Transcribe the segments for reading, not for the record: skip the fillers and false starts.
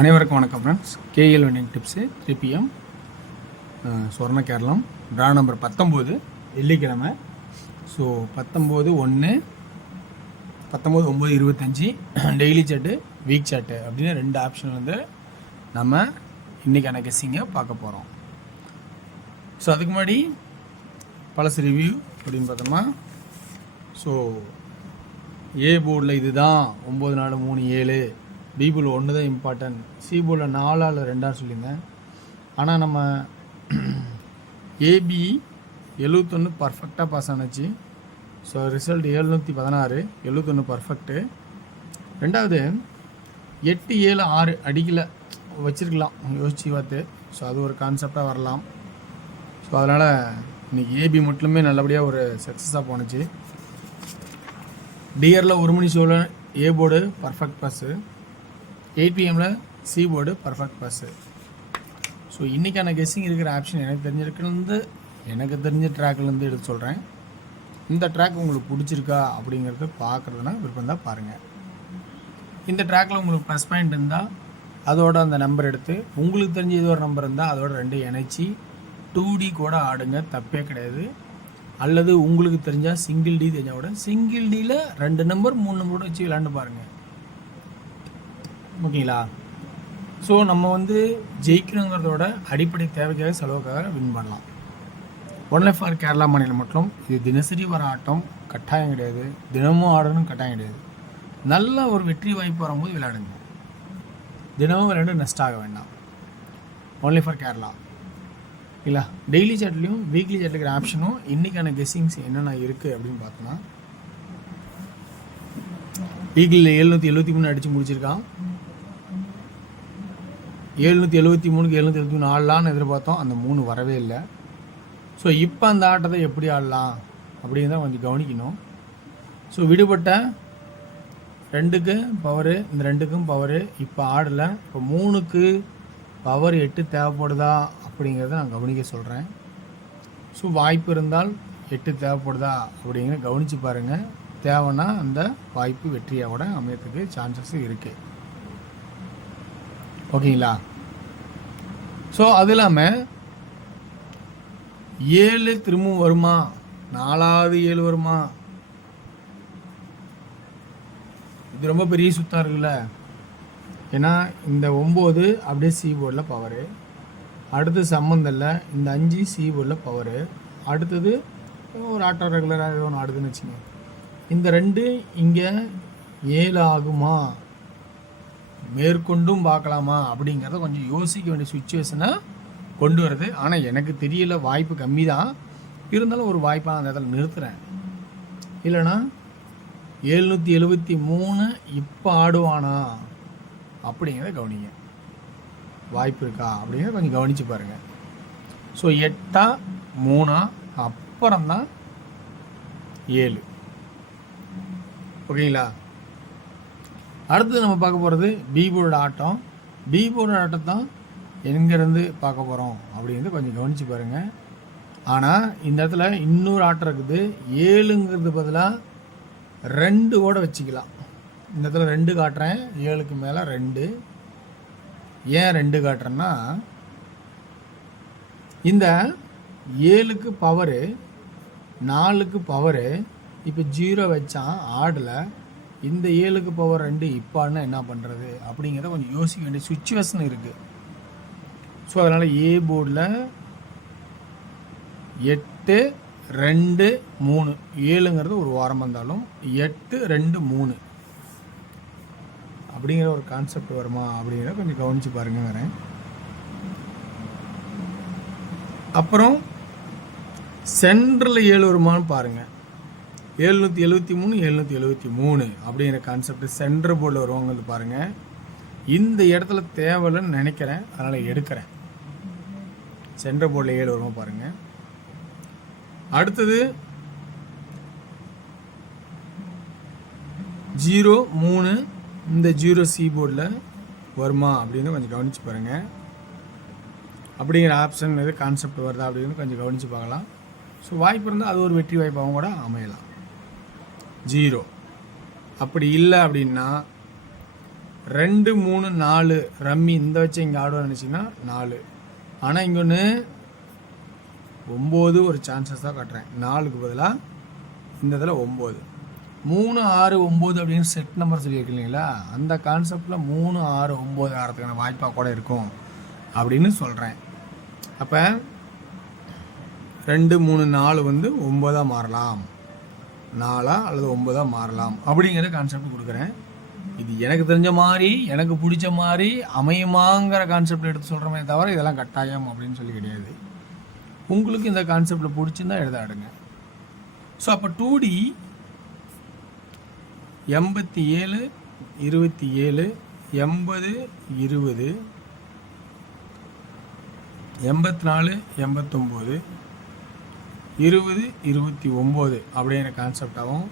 அனைவருக்கும் வணக்கம் friends. KL winning tips 3 PM Swarna Keralam draw number 19 வெள்ளிக்கிழமை. So 19/9/25 daily chart week chart அப்படின்னு 2 ஆப்ஷன் வந்து நம்ம இன்றைக்கான கெஸ்ஸிங்கை பார்க்க போகிறோம். ஸோ அதுக்கு முன்னாடி பழசு ரிவ்யூ அப்படின்னு பார்த்தோம்னா, ஸோ ஏ போர்டில் இதுதான் 9-4-3-7, பி போர்டில் 1 தான் இம்பார்ட்டன்ட், சி போர்டில் 4 அல்ல 2 சொல்லியிருந்தேன். ஆனால் நம்ம ஏபி 71 பர்ஃபெக்டாக பாஸ் ஆனாச்சு. So result 716, 71 perfect. ரெண்டாவது 8, 7, 6 அடிக்கலை வச்சுருக்கலாம் யோசிச்சு பார்த்து. ஸோ அது ஒரு கான்செப்டாக வரலாம். ஸோ அதனால் இன்றைக்கி ஏபி மட்டுமே நல்லபடியாக ஒரு சக்ஸஸாக போணுச்சு. டிஆரில் 1 மணி ஷோவில் ஏ போர்டு பர்ஃபெக்ட் பாஸு, 8 PMல C board perfect pass. So இன்றைக்கான கெஸ்ஸிங் இருக்கிற ஆப்ஷன் எனக்கு தெரிஞ்ச ட்ராக்லேருந்து எடுத்து சொல்கிறேன். இந்த ட்ராக் உங்களுக்கு பிடிச்சிருக்கா அப்படிங்கிறத பார்க்குறதுனா விருப்பம் தான் பாருங்கள். இந்த ட்ராக்கில் உங்களுக்கு ப்ளஸ் பாயிண்ட் இருந்தால் அதோட அந்த நம்பர் எடுத்து, உங்களுக்கு தெரிஞ்ச ஏதோ ஒரு நம்பர் இருந்தால் அதோட 2 இணைச்சி 2D கூட ஆடுங்க, தப்பே கிடையாது. அல்லது உங்களுக்கு தெரிஞ்சால் சிங்கிள் டி தெரிஞ்சால் கூட சிங்கிள் டியில் 2 நம்பர் 3 நம்பரோட வச்சு விளாண்டு பாருங்கள். ஓகேங்களா? ஸோ நம்ம வந்து ஜெயிக்கணுங்கிறதோட அடிப்படை தேவைக்காக செலவுக்காக வின் பண்ணலாம். ஒன்லி ஃபார் கேரளா மாநிலம் மட்டும். இது தினசரி வர ஆட்டம் கட்டாயம் கிடையாது, தினமும் ஆடணும் கட்டாயம் கிடையாது. நல்ல ஒரு வெற்றி வாய்ப்பு வரும்போது விளையாடுங்க, தினமும் விளையாண்டு நெஸ்ட் ஆக வேண்டாம். ஒன்லி ஃபார் கேரளா இல்லை. டெய்லி சாட்லேயும் வீக்லி சாட்டில் இருக்கிற ஆப்ஷனும் இன்றைக்கான கெஸ்ஸிங்ஸ் என்னென்ன இருக்குது அப்படின்னு பார்த்தோன்னா, வீக்லியில் 773 அடித்து முடிச்சிருக்கான். 773க்கு 773 ஆடலான்னு எதிர்பார்த்தோம், அந்த 3 வரவே இல்லை. ஸோ இப்போ அந்த ஆட்டத்தை எப்படி ஆடலாம் அப்படின்னு தான் கொஞ்சம் கவனிக்கணும். ஸோ விடுபட்ட 2க்கு பவரு, இந்த 2க்கும் பவரு இப்போ ஆடலை. இப்போ 3க்கு பவர் 8 தேவைப்படுதா அப்படிங்கிறத நான் கவனிக்க சொல்கிறேன். ஸோ வாய்ப்பு இருந்தால் 8 தேவைப்படுதா அப்படிங்கிற கவனித்து பாருங்கள். தேவைன்னா அந்த வாய்ப்பு வெற்றியாக கூட அமையறதுக்கு சான்சஸ் இருக்குது. ஓகேங்களா? ஸோ அது இல்லாமல் 7 திரும்பவும் வருமா, 4வது 7 வருமா, இது ரொம்ப பெரிய சுத்தம் இருக்குல்ல. ஏன்னா இந்த 9 அப்படியே சி போர்டில் பவரு, அடுத்து சம்மந்தம் இல்லை, இந்த 5 சி போர்டில் பவரு, அடுத்தது ஒரு ஆட்டோ ரெகுலராக ஏதோ ஒன்று ஆடுதுன்னு வச்சுங்க. இந்த 2 இங்கே 7 ஆகுமா, மேற்கொண்டும் பார்க்கலாமா அப்படிங்கிறத கொஞ்சம் யோசிக்க வேண்டிய சுச்சுவேஷனை கொண்டு வருது. ஆனால் எனக்கு தெரியல, வாய்ப்பு கம்மி தான், இருந்தாலும் ஒரு வாய்ப்பாக அந்த இடத்துல நிறுத்துகிறேன். இல்லைனா 773 இப்போ ஆடுவானா அப்படிங்கிறத கவனிங்க. வாய்ப்பு இருக்கா அப்படிங்கிறத கொஞ்சம் கவனித்து பாருங்கள். ஸோ 8, 3 அப்புறம்தான் 7. ஓகேங்களா? அடுத்தது நம்ம பார்க்க போகிறது பி போர்டு ஆட்டம். பி போர்டு ஆட்டத்தான் எங்கேருந்து பார்க்க போகிறோம் அப்படிங்கிறது கொஞ்சம் கவனித்து பாருங்கள். ஆனால் இந்த இடத்துல இன்னொரு ஆட்டம் இருக்குது. 7ங்கிறது பதிலாக 2 கூட வச்சுக்கலாம். இந்த இடத்துல 2 காட்டுறேன், 7க்கு மேலே 2. ஏன் 2 காட்டுறேன்னா, இந்த 7க்கு பவரு, 4க்கு பவரு, இப்போ 0 வச்சான் ஆடலை. இந்த 7க்கு பவர் 2 இப்பான்னா என்ன பண்ணுறது அப்படிங்கிறத கொஞ்சம் யோசிக்க வேண்டிய சுச்சுவேஷன் இருக்குது. ஸோ அதனால் ஏ போர்டில் 8, 2, 3, 7ங்கிறது ஒரு வாரம் வந்தாலும் 8, 2, 3 அப்படிங்கிற ஒரு கான்செப்ட் வருமா அப்படிங்கிறத கொஞ்சம் கவனித்து பாருங்க. வரேன். அப்புறம் சென்ட்ரலில் 7 வருமானு பாருங்கள். 773, 773 அப்படிங்கிற கான்செப்ட் சென்டர் போர்டில் வருவாங்க பாருங்கள். இந்த இடத்துல தேவையில்லைன்னு நினைக்கிறேன், அதனால் எடுக்கிறேன். சென்டர் போர்டில் 7 வருமா பாருங்கள். அடுத்தது 0, 3, இந்த 0 சி போர்டில் வருமா அப்படின்னு கொஞ்சம் கவனித்து பாருங்கள். அப்படிங்கிற ஆப்ஷன் எது கான்செப்ட் வருதா அப்படின்னு கொஞ்சம் கவனித்து பார்க்கலாம். ஸோ வாய்ப்பு இருந்தால் அது ஒரு வெற்றி வாய்ப்பாகவும் கூட அமையலாம். 0 அப்படி இல்லை அப்படின்னா 2 3 4 ரம்மி இந்த வச்சு இங்கே ஆடுவோம் நினச்சிங்கன்னா 4. ஆனால் இங்கே ஒன்று 9 ஒரு சான்சஸ் தான் காட்டுறேன். 4க்கு பதிலாக இந்த இதில் 9. 3 6 9 அப்படின்னு செட் நம்பர் சொல்லியிருக்கு இல்லைங்களா, அந்த கான்செப்டில் 3 6 9 ஆகிறதுக்கான வாய்ப்பாக கூட இருக்கும் அப்படின்னு சொல்கிறேன். அப்போ 2 3 4 வந்து 9ஆக மாறலாம், 4 அல்லது 9ஆக மாறலாம் அப்படிங்கிற கான்செப்ட் கொடுக்குறேன். இது எனக்கு தெரிஞ்ச மாதிரி எனக்கு பிடிச்ச மாதிரி அமையுமாங்கிற கான்செப்ட் எடுத்து சொல்கிறோமே தவிர இதெல்லாம் கட்டாயம் அப்படின்னு சொல்லி கிடையாது. உங்களுக்கு இந்த கான்செப்டில் பிடிச்சிருந்தா எழுத ஆடுங்க. ஸோ அப்போ 2D 87 27 80 20 84 89 20 29 அப்படிங்கிற கான்செப்டாகவும்,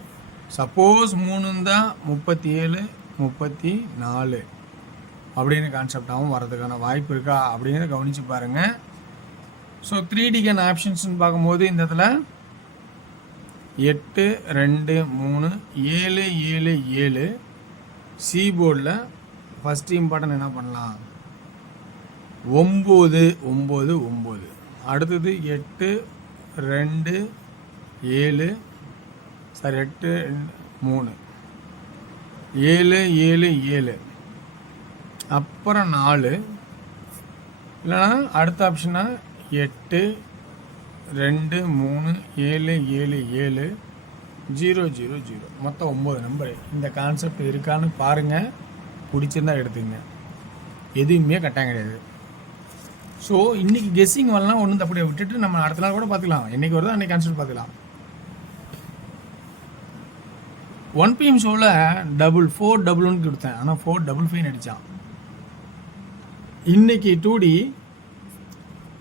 சப்போஸ் 3 தான் 37 34 அப்படின்னு கான்செப்டாகவும் வரதுக்கான வாய்ப்பு இருக்கா அப்படின்னு கவனித்து பாருங்கள். ஸோ 3Dக்கான ஆப்ஷன்ஸ்னு பார்க்கும்போது இந்த இடத்துல 8 2 3 7 7 7 சி போர்டில் ஃபஸ்ட்டு இம்பார்ட்டன் என்ன பண்ணலாம், 9 9 9. அடுத்தது 8 2 7 8 3 7 7 7. அப்புறம் 4 இல்லைனா அடுத்த ஆப்ஷனா 8 2 3 7 7 7 0 0 0. மொத்தம் 9 நம்பர். இந்த கான்செப்ட் இருக்கான்னு பாருங்கள், பிடிச்சிருந்தா எடுத்துங்க, எதுவுமே கட்டாயம் கிடையாது. ஸோ இன்றைக்கி கெஸ்ஸிங் வரலாம் ஒன்றும் அப்படியே விட்டுட்டு நம்ம அடுத்த நாள் கூட பார்த்துக்கலாம். என்றைக்கு வருதோ அன்றைக்கி கான்செப்ட் பார்த்துக்கலாம். 1 PM ஷோவில் 411 கொடுத்தேன், ஆனால் 455 அடித்தான். இன்னைக்கு 2D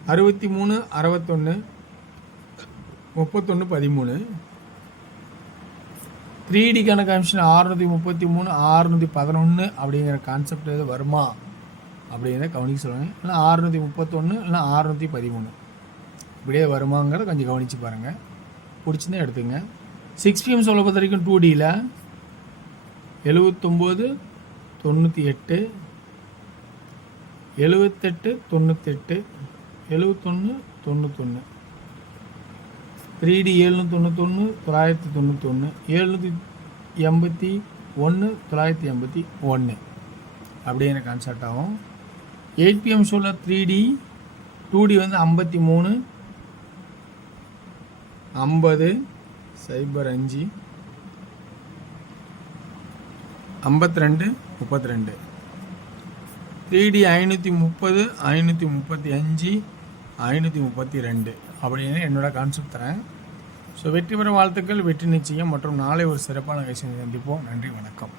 63 61 31 13. 3Dக்கான கமிஷன் 633 611 அப்படிங்கிற கான்செப்ட் எது வருமா அப்படிங்கிறத கவனிக்க சொல்லுங்கள். இல்லை 631 இல்லை 613 இப்படியே வருமாங்கிறத கொஞ்சம் கவனித்து பாருங்கள், பிடிச்சிருந்தா எடுத்துங்க. 6 PM சொல்ல பொறுத்த வரைக்கும் 2Dயில் 79 98 78 98 71 91. 3D 791 991 781 981 அப்படிங்கிற கான்செப்ட் ஆகும். 8 PM ஷோவில் 3D 2D வந்து 53 50 05 52 32. 3D 530 535 532 அப்படின்னு என்னோட கான்செப்ட் தரேன். ஸோ வெற்றி பெற வாழ்த்துக்கள், வெற்றி நிச்சயம் மற்றும் நாளை ஒரு சிறப்பான விஷயம் சந்திப்போம். நன்றி, வணக்கம்.